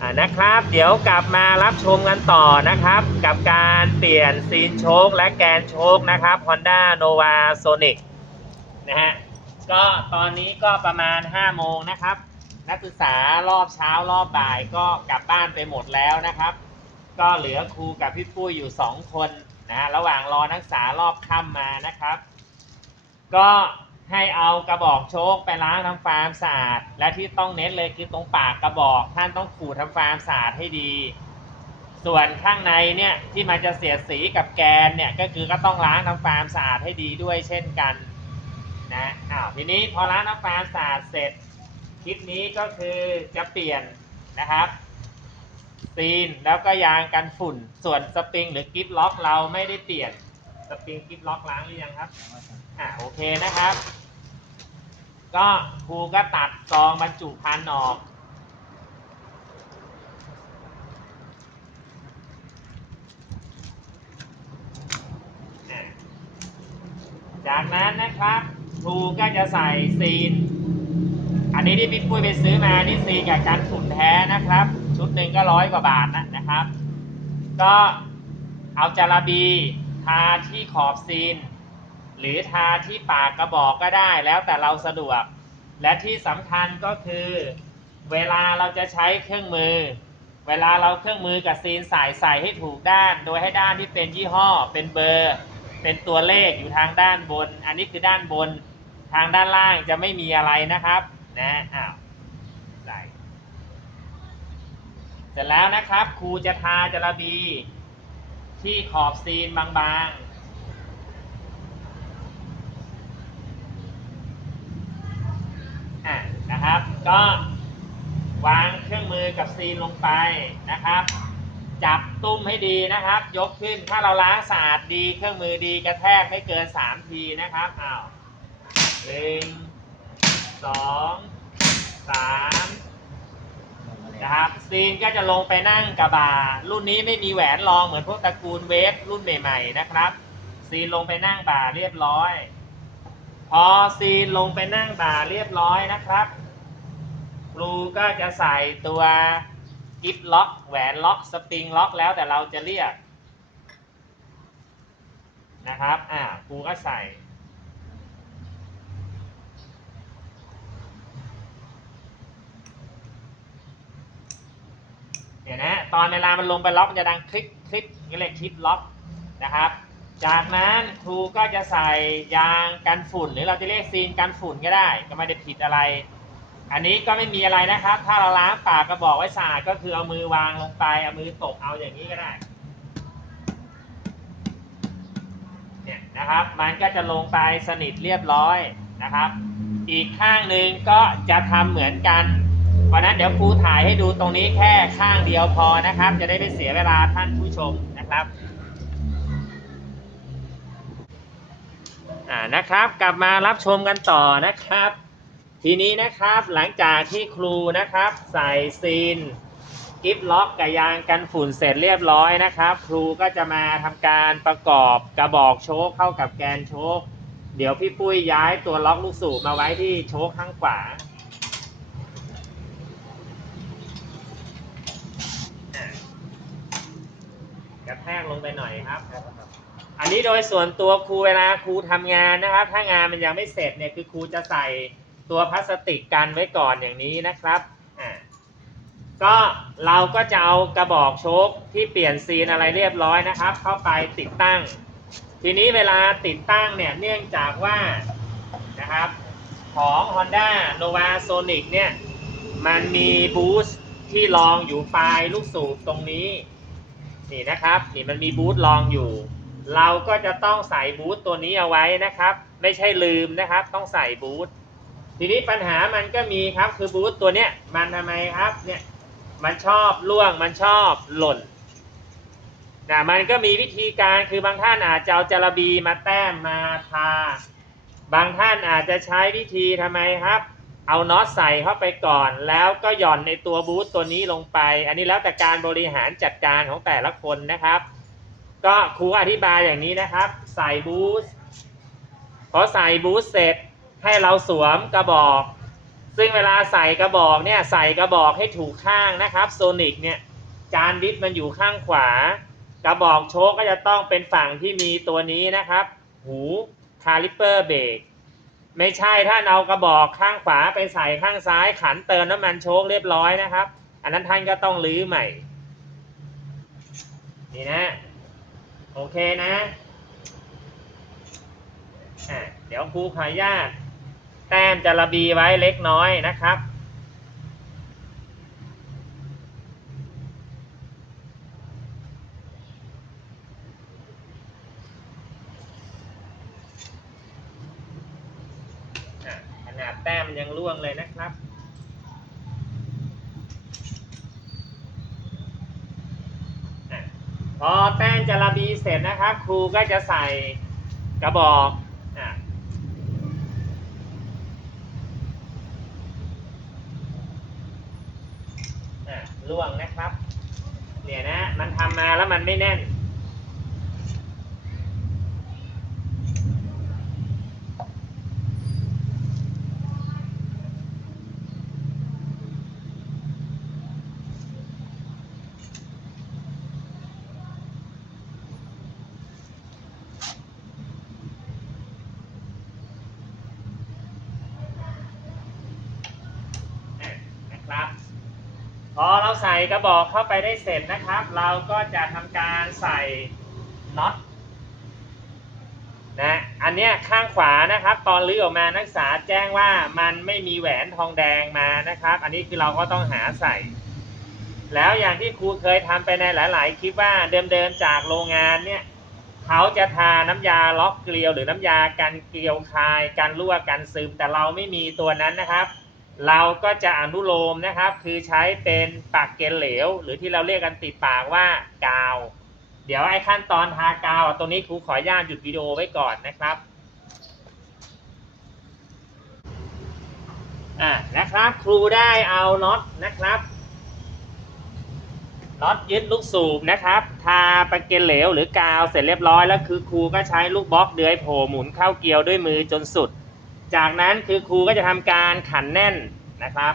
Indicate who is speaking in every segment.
Speaker 1: อ่านะครับ เดี๋ยวกลับมารับชมกันต่อนะครับ กับการเปลี่ยนซีนโชคและแกนโชคนะครับ Honda Nova Sonic นะฮะก็ตอนนี้ก็ประมาณ 5 โมงนะครับ นักศึกษารอบเช้ารอบบ่ายก็กลับบ้านไปหมดแล้วนะครับ ก็เหลือครูกับพี่ปุ้ยอยู่ 2 คนนะฮะระหว่างรอนักศึกษารอบค่ำมานะครับ ก็ ให้เอากระบอกโชคไปล้างทำความสะอาด และที่ต้องเน้นเลยคือตรงปากกระบอก ท่านต้องขูดทำความสะอาดให้ดี ส่วนข้างในเนี่ยที่มันจะเสียดสีกับแกนเนี่ยก็คือก็ต้องล้างทำความสะอาดให้ดีด้วยเช่นกันนะอ้าวทีนี้พอล้างทำความสะอาดเสร็จคลิปนี้ก็คือจะเปลี่ยนนะครับซีนแล้วก็ยางกันฝุ่น ส่วนสปริงหรือกิฟล็อกเราไม่ได้เปลี่ยน สปริงกิฟล็อกล้างหรือยังครับ อ่าโอเคนะครับ ก็ครูก็ตัดซองบรรจุภัณฑ์ออกจากนั้นนะครับครูก็จะใส่ซีน อันนี้ที่พี่ปุ้ยไปซื้อมานี่ซีนกับกันฝุ่นแท้นะครับ ชุดหนึ่งก็ร้อยกว่าบาทนะนะครับ ก็เอาจาระบี ทาที่ขอบซีน หรือทาที่ปากกระบอกก็ได้แล้วแต่เราสะดวก และที่สำคัญก็คือ เวลาเราจะใช้เครื่องมือ เวลาเราเครื่องมือกับซีนใส่ใส่ให้ถูกด้าน โดยให้ด้านที่เป็นยี่ห้อ เป็นเบอร์ เป็นตัวเลขอยู่ทางด้านบน อันนี้คือด้านบน ทางด้านล่างจะไม่มีอะไรนะครับนะอ้าวใส่เสร็จแล้วนะครับครูจะทาจระบี ที่ขอบซีนบางๆะนะครับ ก็วางเครื่องมือกับซีนลงไปนะครับ จับตุ้มให้ดีนะครับ ยกขึ้นถ้าเราล้างสะอาดดีเครื่องมือดีกระแทกไม่เกิน 3 ทีนะครับอ้าวหนึ่งสองสาม นะครับซีนก็จะลงไปนั่งกระบารุ่นนี้ไม่มีแหวนรองเหมือนพวกตระกูลเวฟรุ่นใหม่ๆนะครับซีนลงไปนั่งบ่าเรียบร้อย พอซีนลงไปนั่งบ่าเรียบร้อยนะครับ ครูก็จะใส่ตัวกิฟล็อกแหวนล็อกสปริงล็อกแล้วแต่เราจะเรียกนะครับอ่าครูก็ใส่ เนี่ยวนะ ตอนเวลามันลงไปล็อกมันจะดังคลิกคลิกนี่เรียคลิกล็อกนะครับ จากนั้นครูก็จะใส่ยางกันฝุ่น หรือเราจะเรียกซีนกันฝุ่นก็ได้ ก็ไม่ได้ผิดอะไร อันนี้ก็ไม่มีอะไรนะครับ ถ้าเราล้างปากกระบอกไว้สะอาดก็คือเอามือวางลงไปเอามือตกเอาอย่างนี้ก็ได้เนี่ยนะครับมันก็จะลงไปสนิทเรียบร้อยนะครับ อีกข้างหนึ่งก็จะทำเหมือนกัน เพราะฉะนั้นเดี๋ยวครูถ่ายให้ดูตรงนี้แค่ข้างเดียวพอนะครับ จะได้ไม่เสียเวลาท่านผู้ชมนะครับอ่านะครับกลับมารับชมกันต่อนะครับ ทีนี้นะครับหลังจากที่ครูนะครับ ใส่ซีนกิฟล็อกกับยางกันฝุ่นเสร็จเรียบร้อยนะครับ ครูก็จะมาทำการประกอบกระบอกโชคเข้ากับแกนโชคเดี๋ยวพี่ปุ้ยย้ายตัวล็อกลูกสูบมาไว้ที่โชคข้างขวาอะกระ แทกลงไปหน่อยครับ อันนี้โดยส่วนตัวครูเวลาครูทำงานนะครับ ถ้างานมันยังไม่เสร็จเนี่ยคือครูจะใส่ตัวพลาสติกกันไว้ก่อนอย่างนี้นะครับอ่าก็เราก็จะเอากระบอกโชคที่เปลี่ยนซีนอะไรเรียบร้อยนะครับ เข้าไปติดตั้ง ทีนี้เวลาติดตั้งเนี่ยเนื่องจากว่านะครับของ Honda Nova Sonic เนี่ยมันมีบูสต์ที่รองอยู่ปลายลูกสูบตรงนี้ นี่นะครับนี่มันมีบูทรองอยู่ เราก็จะต้องใส่บูทตัวนี้เอาไว้นะครับ ไม่ใช่ลืมนะครับ ต้องใส่บูททีนี้ปัญหามันก็มีครับคือบูทตัวเนี้ยมันทำไมครับเนี่ยมันชอบล่วงมันชอบหล่นนะมันก็มีวิธีการคือบางท่านอาจจะเอาจาระบีมาแต้มมาทา บางท่านอาจจะใช้วิธีทำไมครับ เอาน็อตใส่เข้าไปก่อน แล้วก็หย่อนในตัวบูทตัวนี้ลงไป อันนี้แล้วแต่การบริหารจัดการของแต่ละคนนะครับ ก็ครูอธิบายอย่างนี้นะครับ ใส่บูสต์พอใส่บูสต์เสร็จให้เราสวมกระบอก ซึ่งเวลาใส่กระบอกเนี่ยใส่กระบอกให้ถูกข้างนะครับโซนิกเนี่ยจานดิสมันอยู่ข้างขวา กระบอกโชคก็จะต้องเป็นฝั่งที่มีตัวนี้นะครับ หูคาลิปเปอร์เบรก ไม่ใช่ถ้าเอากระบอกข้างขวาไปใส่ข้างซ้ายขันเติมน้ำมันโชกเรียบร้อยนะครับ อันนั้นท่านก็ต้องรื้อใหม่ นี่นะ โอเคนะะเดี๋ยวครูขออนุญาตแต้มจะระบีไว้เล็กน้อยนะครับ อะขนาดแต้มยังร่วงเลยนะครับ อะพอแต้มจะระบีเสร็จนะ ครูก็จะใส่กระบอกอะอะล่วงนะครับ เนี่ยนะ มันทำมาแล้วมันไม่แน่น อะนะครับ พอเราใส่ กระบอกเข้าไปได้เสร็จนะครับ เราก็จะทำการใส่น็อตนะอันเนี้ยข้างขวานะครับตอนลื้อออกมานักศึกษาแจ้งว่ามันไม่มีแหวนทองแดงมานะครับ อันนี้คือเราก็ต้องหาใส่ แล้วอย่างที่ครูเคยทำไปในหลาย ๆ คลิปว่าเดิม ๆ จากโรงงานเนี่ยเขาจะทาน้ำยาล็อกเกลียวหรือน้ำยากันเกลียวคายกันรั่วกันซึม แต่เราไม่มีตัวนั้นนะครับ เราก็จะอนุโลมนะครับ คือใช้เป็นปากเกนเหลว หรือที่เราเรียกกันติดปากว่ากาว เดี๋ยวไอ้ขั้นตอนทากาวตรงนี้ครูขออนุญาตหยุดวิดีโอไว้ก่อนนะครับอ่านะครับครูได้เอาน็อตนะครับน็อตยึดลูกสูบนะครับ ทาปากเกนเหลวหรือกาวเสร็จเรียบร้อยแล้วคือครูก็ใช้ลูกบล็อกเดือยโผล่หมุนเข้าเกลียวด้วยมือจนสุด จากนั้นคือครูก็จะทำการขันแน่นนะครับ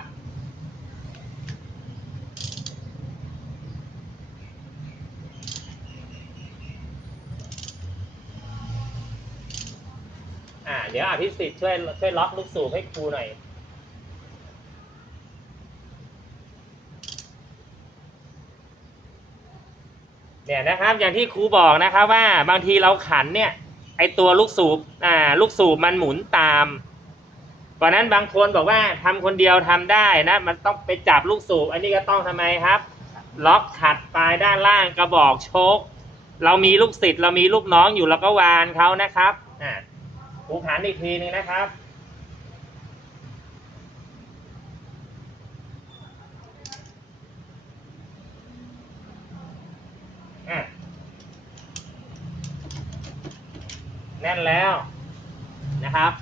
Speaker 1: อ่าเดี๋ยวอภิสิทธิ์ช่วยช่วยล็อกลูกสูบให้ครูหน่อยเนี่ยนะครับอย่างที่ครูบอกนะครับว่าบางทีเราขันเนี่ยไอตัวลูกสูบอ่าลูกสูบมันหมุนตาม เพราะนั้นบางคนบอกว่าทำคนเดียวทำได้นะ มันต้องไปจับลูกสูบอันนี้ก็ต้องทำไมครับ ล็อกขัดปลายด้านล่างกระบอกโชคเรามีลูกศิษย์เรามีลูกน้องอยู่แล้วก็วานเขานะครับอ่าครูขันอีกทีนึงนะครับอะแน่นแล้วนะครับ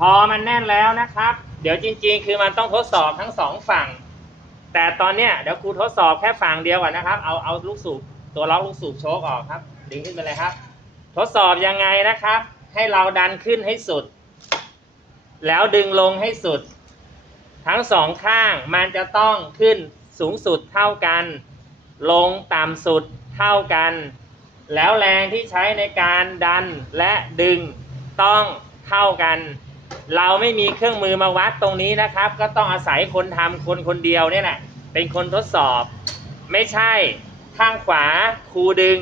Speaker 1: พอมันแน่นแล้วนะครับ เดี๋ยวจริง ๆ คือมันต้องทดสอบทั้งสองฝั่ง แต่ตอนเนี้ยเดี๋ยวครูทดสอบแค่ฝั่งเดียวก่อนนะครับ เอาเอาลูกสูบตัวล็อกลูกสูบโชคออกครับ ดึงขึ้นไปเลยครับ ทดสอบยังไงนะครับ ให้เราดันขึ้นให้สุด แล้วดึงลงให้สุด ทั้งสองข้างมันจะต้องขึ้นสูงสุดเท่ากัน ลงต่ำสุดเท่ากัน แล้วแรงที่ใช้ในการดันและดึงต้องเท่ากัน เราไม่มีเครื่องมือมาวัดตรงนี้นะครับ ก็ต้องอาศัยคนทำคนคนเดียวเนี่ยแหละเป็นคนทดสอบ ไม่ใช่ข้างขวาครูดึง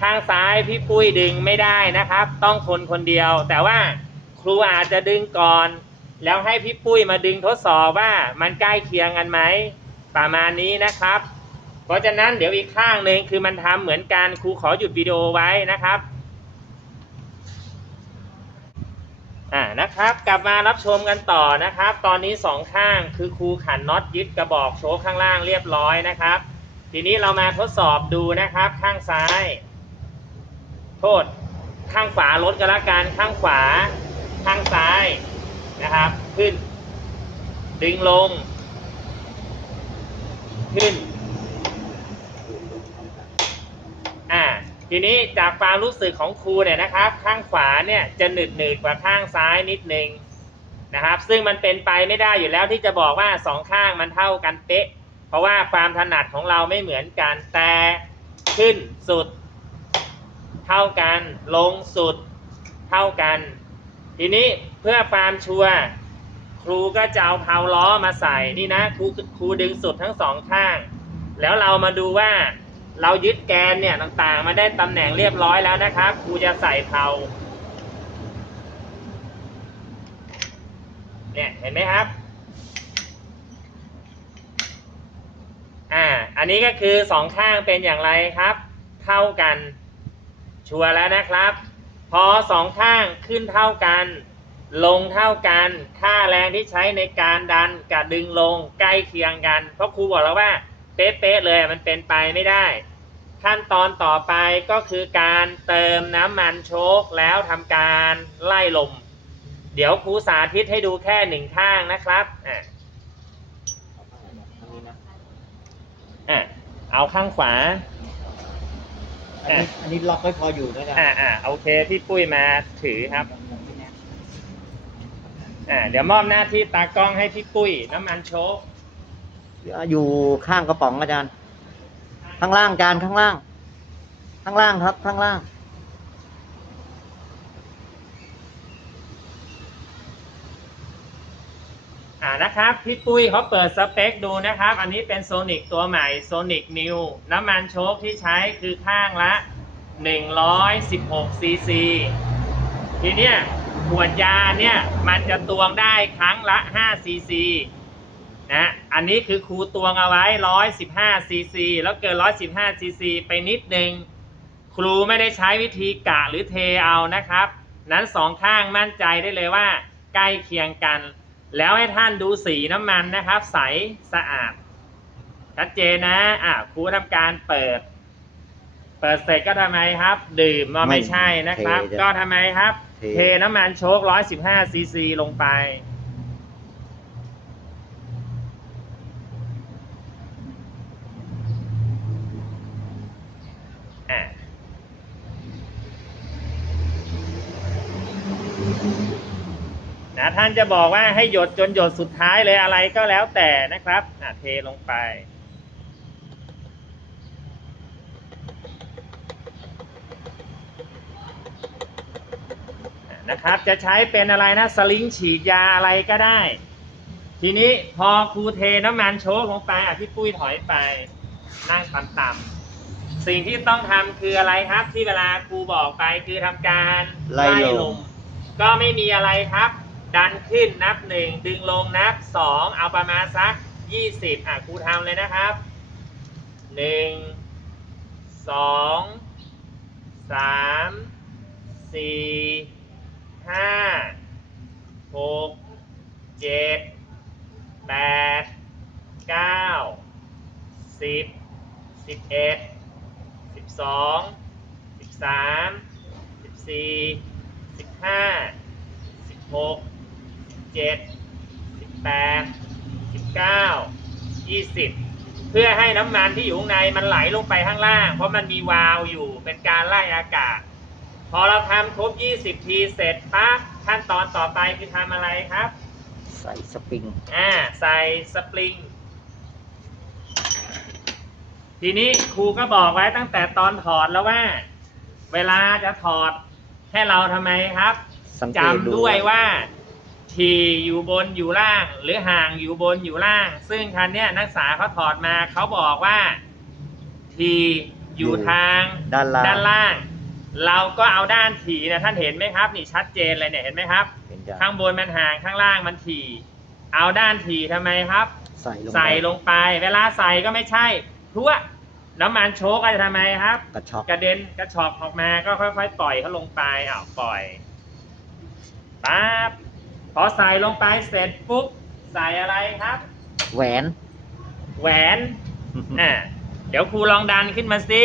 Speaker 1: ข้างซ้ายพี่ปุ้ยดึงไม่ได้นะครับ ต้องคนคนเดียว แต่ว่าครูอาจจะดึงก่อน แล้วให้พี่ปุ้ยมาดึงทดสอบว่ามันใกล้เคียงกันไหมประมาณนี้นะครับ เพราะฉะนั้นเดี๋ยวอีกข้างหนึ่งคือมันทำเหมือนกันครูขอหยุดวิดีโอไว้นะครับ อ่านะครับกลับมารับชมกันต่อนะครับ ตอนนี้สองข้างคือครูขันน็อตยึดกระบอกโชว์ข้างล่างเรียบร้อยนะครับ ทีนี้เรามาทดสอบดูนะครับ ข้างซ้าย โทษ ข้างขวาลดกันละกันข้างขวา ข้างซ้ายนะครับ ขึ้น ดึงลง ขึ้น อ่า ทีนี้จากความรู้สึกของครูเนี่ยนะครับ ข้างขวาเนี่ยจะหนืดหนืดกว่าข้างซ้ายนิดนึงนะครับ ซึ่งมันเป็นไปไม่ได้อยู่แล้วที่จะบอกว่าสองข้างมันเท่ากันเป๊ะ เพราะว่าความถนัดของเราไม่เหมือนกันแต่ขึ้นสุด เท่ากัน ลงสุดเท่ากัน ทีนี้เพื่อความชัวร์ครูก็จะเอาเพาล้อมาใส่นี่นะครูครูดึงสุดทั้งสองข้าง แล้วเรามาดูว่า เรายึดแกนเนี่ยต่างๆ มาได้ตำแหน่งเรียบร้อยแล้วนะครับครูจะใส่เพาเนี่ยเห็นไหมครับ อ่า อันนี้ก็คือสองข้างเป็นอย่างไรครับ เท่ากัน ชัวร์แล้วนะครับ พอสองข้างขึ้นเท่ากัน ลงเท่ากัน ค่าแรงที่ใช้ในการดันกับดึงลงใกล้เคียงกัน เพราะครูบอกแล้วว่า เป๊ะๆเลยมันเป็นไปไม่ได้ ขั้นตอนต่อไปก็คือการเติมน้ำมันโชคแล้วทำการไล่ลม เดี๋ยวครูสาธิตให้ดูแค่หนึ่งข้างนะครับอะอะเอาข้างขวา
Speaker 2: อันนี้อันนี้ล็อกไม่พออยู่นะจ๊ะ
Speaker 1: อ่าอ่าโอเคพี่ปุ้ยมาถือครับ อ่าเดี๋ยวมอบหน้าที่ตากล้องให้พี่ปุ้ยน้ำมันโชค
Speaker 2: อยู่ข้างกระป๋องอาจารย์ ข้างล่างอาจารย์ข้างล่าง ข้างล่างครับ ข้างล่าง
Speaker 1: อ่านะครับพี่ปุ้ยเขาเปิดสเปคดูนะครับ อันนี้เป็นโซนิกตัวใหม่โซนิกนิวน้ำมันโชคที่ใช้คือข้างละ 116ซีซีทีเนี้ยขวดยาเนี่ยมันจะตวงได้ครั้งละ5ซีซี นะอันนี้คือครูตวงเอาไว้115ซีซีแล้วเกิน115ซีซีไปนิดนึงครูไม่ได้ใช้วิธีกะหรือเทเอานะครับ นั้นสองข้างมั่นใจได้เลยว่า ใกล้เคียงกัน แล้วให้ท่านดูสีน้ำมันนะครับ ใสสะอาดชัดเจนนะอะครูทำการเปิด เปิดเสร็จก็ทำไมครับ ดื่มว่า
Speaker 2: ไม่
Speaker 1: ไม่ใช่นะครับ
Speaker 2: เทจ้ะ
Speaker 1: ก็ทำไมครับ
Speaker 2: เท
Speaker 1: เทน้ำมันโชค115ซีซีลงไป ท่านจะบอกว่าให้หยดจนหยดสุดท้ายเลยอะไรก็แล้วแต่นะครับอะเทลงไปนะครับจะใช้เป็นอะไรนะสลิงฉีดยาอะไรก็ได้ ทีนี้พอครูเทน้ำมันโชกลงไปอะพี่ปุ้ยถอยไปนั่งต่ำๆสิ่งที่ต้องทำคืออะไรครับ ที่เวลาครูบอกไปคือทำการ
Speaker 2: ไล่ลง
Speaker 1: ก็ไม่มีอะไรครับ ดันขึ้นนับหนึ่งดึงลงนับสองเอาประมาณสักยี่สิบอะครูทำเลยนะครับหนึ่งสองสามสี่ห้าหกเจ็ดแปด เก้าสิบสิบเอ็ดสิบสองสิบสามสิบสี่สิบห้าสิบหกสิบเจ็ดสิบแปดสิบเก้ายี่สิบเพื่อให้น้ำมันที่อยู่ข้างในมันไหลลงไปข้างล่าง เพราะมันมีวาล์วอยู่เป็นการไล่อากาศ พอเราทำครบ 20 ทีเสร็จปั๊บขั้นตอนต่อไปคือทำอะไรครับ
Speaker 2: ใส่สปริง
Speaker 1: อ่า ใส่สปริง ทีนี้ครูก็บอกไว้ตั้งแต่ตอนถอดแล้วว่า เวลาจะถอดให้เราทำไมครับ
Speaker 2: สังเก
Speaker 1: จำ
Speaker 2: ตดู
Speaker 1: ด้วยว่า ทีอยู่บนอยู่ล่าง หรือห่างอยู่บนอยู่ล่าง ซึ่งคันเนี้ยนักศึกษาเขาถอดมาเขาบอกว่าทีอยู่ทาง
Speaker 2: ด้านล่าง
Speaker 1: ด้านล่าง เราก็เอาด้านถี่นะท่านเห็นไหมครับ นี่ชัดเจนเลยเนี่ยเห็นไหมครับ
Speaker 2: เห็นจ้ะ
Speaker 1: ข้างบนมันห่างข้างล่างมันถี่ เอาด้านถี่ทำไมครับ
Speaker 2: ใส่ลงไป
Speaker 1: ใส่ลงไป เวลาใส่ก็ไม่ใช่พรวดน้ำมันโชกก็จะทำไมครับ
Speaker 2: กระชอก
Speaker 1: กระเด็นกระชอกออกมาก็ค่อยๆปล่อยเขาลงไปอ้าวปล่อยปั๊บ พอใส่ลงไปเสร็จปุ๊บใส่อะไรครับ
Speaker 2: แหวน
Speaker 1: แหวนอ่าเดี๋ยวครูลองดันขึ้นมาสิ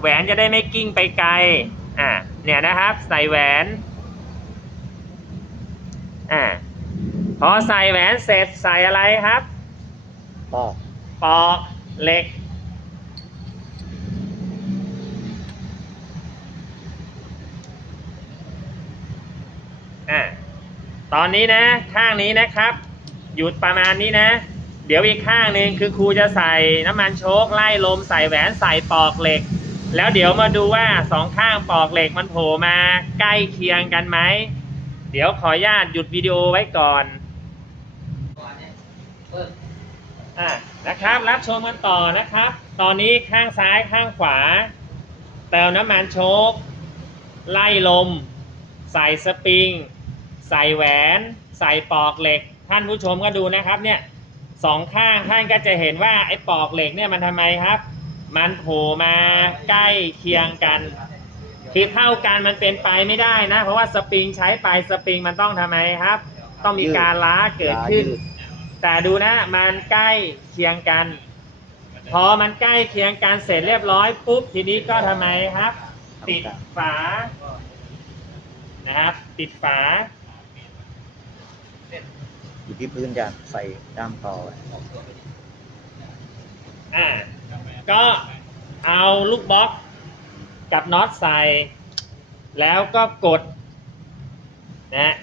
Speaker 1: แหวนจะได้ไม่กิ้งไปไกลอ่าเนี่ยนะครับ ใส่แหวนอ่าพอใส่แหวนเสร็จใส่อะไรครับ
Speaker 2: ปอก
Speaker 1: ปอกเหล็ก อะ ตอนนี้นะข้างนี้นะครับ หยุดประมาณนี้นะ เดี๋ยวอีกข้างหนึ่งคือครูจะใส่น้ำมันโชคไล่ลมใส่แหวนใส่ปอกเหล็ก แล้วเดี๋ยวมาดูว่าสองข้างปอกเหล็กมันโผล่มาใกล้เคียงกันไหมเดี๋ยวขออนุญาตหยุดวิดีโอไว้ก่อนอะนะครับรับชมกันต่อนะครับ ตอนนี้ข้างซ้ายข้างขวา เติมน้ำมันโชคไล่ลม ใส่สปริง ใส่แหวน ใส่ปอกเหล็ก ท่านผู้ชมก็ดูนะครับเนี่ยสองข้างท่านก็จะเห็นว่าไอ้ปอกเหล็กเนี่ยมันทำไมครับ มันโผล่มาใกล้เคียงกัน คือเท่ากันมันเป็นไปไม่ได้นะ เพราะว่าสปริงใช้ไปสปริงมันต้องทำไมครับ ต้องมีการล้าเกิดขึ้น
Speaker 2: ยืด
Speaker 1: แต่ดูนะมันใกล้เคียงกัน พอมันใกล้เคียงกันเสร็จเรียบร้อยปุ๊บทีนี้ก็ทำไมครับ ติดฝานะครับติดฝา
Speaker 2: อยู่ที่พื้นจะใส่ด้ามต่อ
Speaker 1: อ่า ก็เอาลูกบล็อกกับน็อตใส่ แล้วก็กดนะ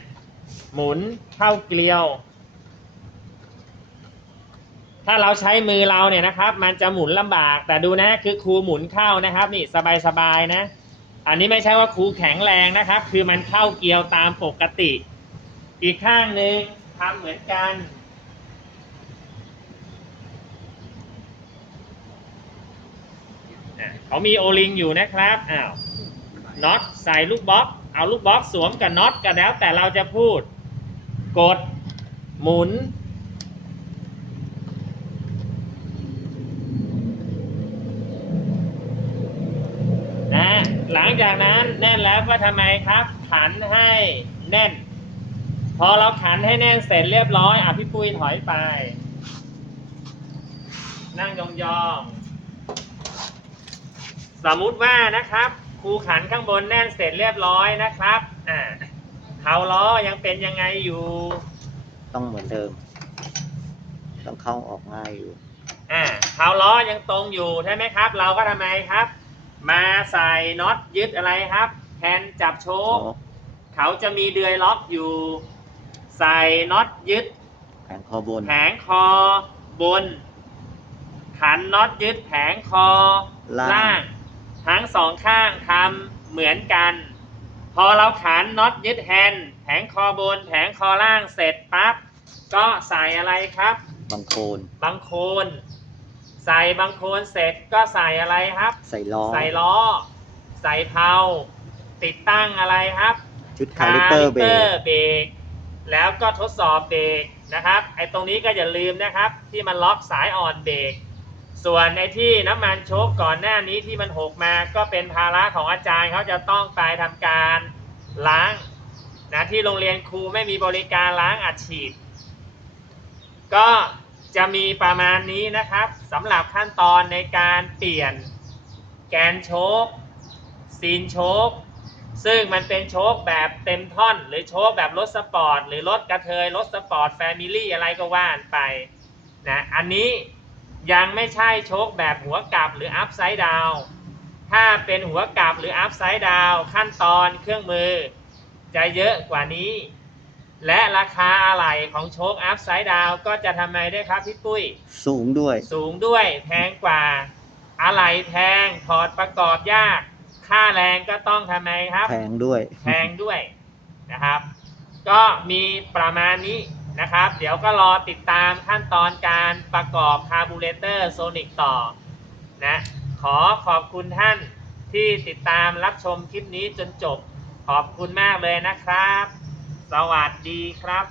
Speaker 1: หมุนเข้าเกลียว ถ้าเราใช้มือเราเนี่ยนะครับ มันจะหมุนลำบาก แต่ดูนะคือครูหมุนเข้านะครับ นี่สบายๆนะ อันนี้ไม่ใช่ว่าครูแข็งแรงนะครับ คือมันเข้าเกลียวตามปกติ อีกข้างหนึ่ง ทำเหมือนกัน เขามีโอลิงอยู่นะครับ อ้าว น็อตใส่ลูกบล็อก เอาลูกบล็อกสวมกับน็อตก็แล้ว แต่เราจะพูด กด หมุน นะ หลังจากนั้นแน่นแล้วก็ทำไมครับ ขันให้แน่น พอเราขันให้แน่นเสร็จเรียบร้อยอะพี่ปุ้ยถอยไป นั่งยองๆสมมุติว่านะครับครูขันข้างบนแน่นเสร็จเรียบร้อยนะครับอ่าเท้าล้อยังเป็นยังไงอยู่
Speaker 2: ต้องเหมือนเดิม ต้องเข้าออกง่ายอยู่
Speaker 1: อ่าเท้าล้อยังตรงอยู่ใช่ไหมครับ เราก็ทำไมครับ มาใส่น็อตยึดอะไรครับแทนจับโชคเขาจะมีเดือยล็อกอยู่ ใส่น็อตยึด
Speaker 2: แผงคอบน
Speaker 1: แผงคอบน ขันน็อตยึดแผงคอ
Speaker 2: ล่าง
Speaker 1: ล่าง ทั้งสองข้างทำเหมือนกัน พอเราขันน็อตยึดแฮนด์แผงคอบน แผงคอล่างเสร็จปั๊บก็ใส่อะไรครับ
Speaker 2: บางโคน
Speaker 1: บางโคนใส่บางโคนเสร็จก็ใส่อะไรครับ
Speaker 2: ใส่ล้อ
Speaker 1: ใส่ล้อ ใส่เพลาติดตั้งอะไรครับ
Speaker 2: ชุดคาลิเปอร์เบรก
Speaker 1: เบรก แล้วก็ทดสอบเบรกนะครับไอ้ตรงนี้ก็อย่าลืมนะครับ ที่มันล็อกสายอ่อนเบรกส่วนในที่น้ำมันโชคก่อนหน้านี้ที่มันหกมาก็เป็นภาระของอาจารย์เขาจะต้องไปทำการล้างนะที่โรงเรียนครูไม่มีบริการล้างอัดฉีด ก็จะมีประมาณนี้นะครับสำหรับขั้นตอนในการเปลี่ยนแกนโชคซีนโชค ซึ่งมันเป็นโชคแบบเต็มท่อน หรือโชคแบบรถสปอร์ต หรือรถกระเทยรถสปอร์ตแฟมิลี่อะไรก็ว่านไปนะอันนี้ยังไม่ใช่โชคแบบหัวกลับหรืออัพไซด์ดาวถ้าเป็นหัวกลับหรืออัพไซด์ดาวขั้นตอนเครื่องมือ จะเยอะกว่านี้ และราคาอะไหล่ของโชคอัพไซด์ดาวก็จะทำไมได้วยครับพี่ปุ้ย
Speaker 2: สูงด้วย
Speaker 1: สูงด้วยแพงกว่าอะไหล่แพงถอดประกอบยาก ค่าแรงก็ต้องทำไมครับ
Speaker 2: แพงด้วย
Speaker 1: แพงด้วยนะครับ ก็มีประมาณนี้นะครับ เดี๋ยวก็รอติดตามขั้นตอนการประกอบคาร์บูเรเตอร์โซนิกต่อนะขอขอบคุณท่านที่ติดตามรับชมคลิปนี้จนจบ ขอบคุณมากเลยนะครับ สวัสดีครับ